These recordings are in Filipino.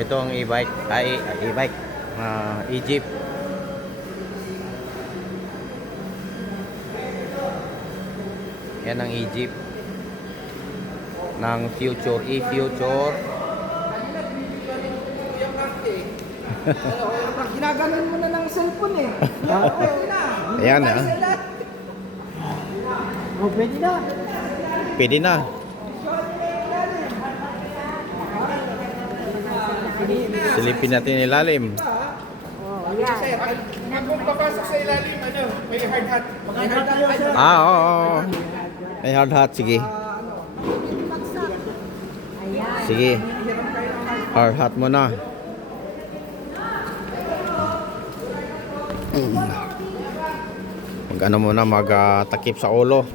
Ito ang e-bike, e-bike, e-jeep. Yan ang e-jeep ng Future, e-Future. Ginaganon mo na ng cellphone eh. Ayan Oh, pwede na. Pwede na. Silipin natin ilalim. Kung papasok sa ilalim, may hard hat. Oo. May hard hat, sige. Sige. Hard hat mo na. Mag-ano mo na, mag-takip sa ulo.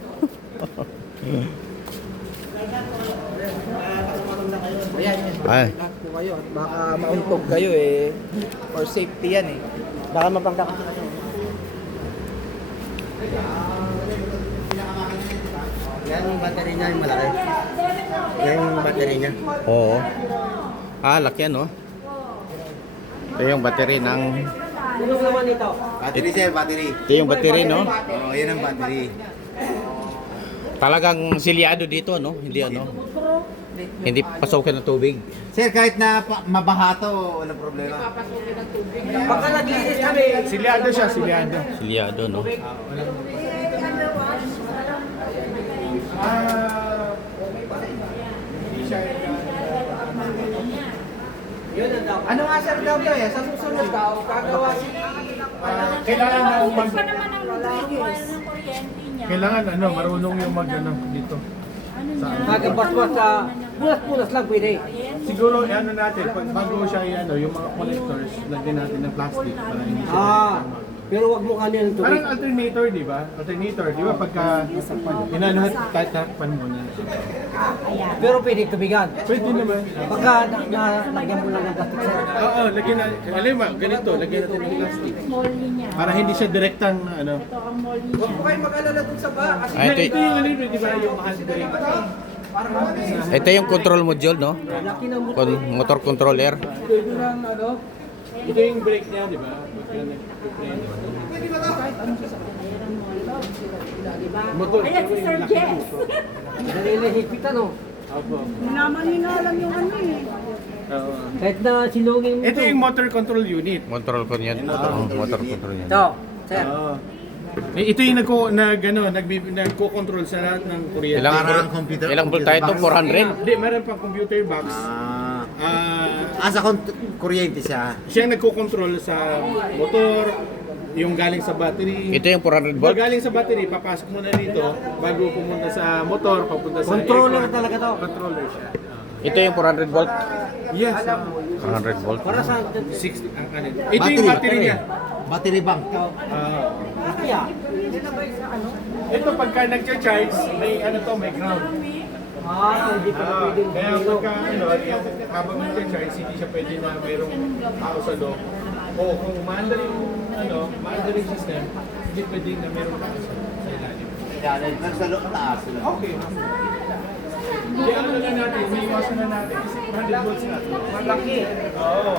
Ay. Kayo, baka mauntog kayo eh. For safety yan eh. Baka mapagdaka kayo. Yan yung battery niya, yung malaki. Yan yung battery niya. Oo. Laki yan, no? Ito yung battery ng... Ano naman ito? Battery sir, battery. Ito yung battery, no? Oo, yan ang battery. Talagang silyado dito, no? Hindi ano? Hindi pasokin ng tubig. Sir, kahit na mabaha to, walang problema. Baka naglinis kami. Silyado siya, silyado. Silyado, no? Ano nga sir daw eh? Sa susunod daw, gagawa Kailangan na Ubus pa naman ang wire ng kuryente niya. Kailangan marunong yung dito. Magabaswas sa pulas-pulas lang pwede. Siguro natin, pag bago siya yung mga connectors, lagyan natin ng plastic para hindi siya Pero wag mo kanya ng tubig. Parang alternator, di ba? Alternator, di ba? Pagka inanuhat, kahit takpan mo na. Pero pwede tubigan. Pwede naman. Pagka lagyan mo lang ng plastic sir. Oo, lagyan na. Alam mo, ganito, lagyan natin ng plastic. Molly niya. Para hindi siya direktang, Ito ang molly niya. Huwag po kayo mag-alala dun sa ba. Kasi Ito, ito yung di ba? Yung hand brake. ito yung control module, no? laki ng Motor controller. Ito lang, ito yung brake niya, di ba? Motor. Ayan si Sir Jess. nalilihipit ano. Opo. Namaninalam yung ano eh. Oo. Kahit na sinungin mo Ito yung motor control unit. Motor control yan. Motor control yan. Ito, sir. Oo. Ito yung nagko-control sa lahat ng kuryente. Parang computer. Ilang volt tayo ito? 400? Hindi, meron pang computer box. Asa kuryente siya. Siya nagko-control sa motor, yung galing sa battery. Ito yung 400 Pag volt? galing sa battery, papasok mo na dito bago pumunta sa motor, papunta sa Controller aircon. talaga to. Controller siya. Ito yung 400 volt? Yes. 400 volt. Para sa 60 ang kanin. Ito yung battery niya. Battery bank. Kaya, Ito pagka nagcha-charge, may may ground. hindi pa na pwedeng Kaya pagka habang nagcha-charge, hindi siya pwede na mayroong tao sa loob. O kung maandar yung system, hindi pwede na mayroong tao sa ilalim. Nasa loob taas. Okay. Kaya na natin, may iwasan na natin kasi 100 volts na. malaki. Oo.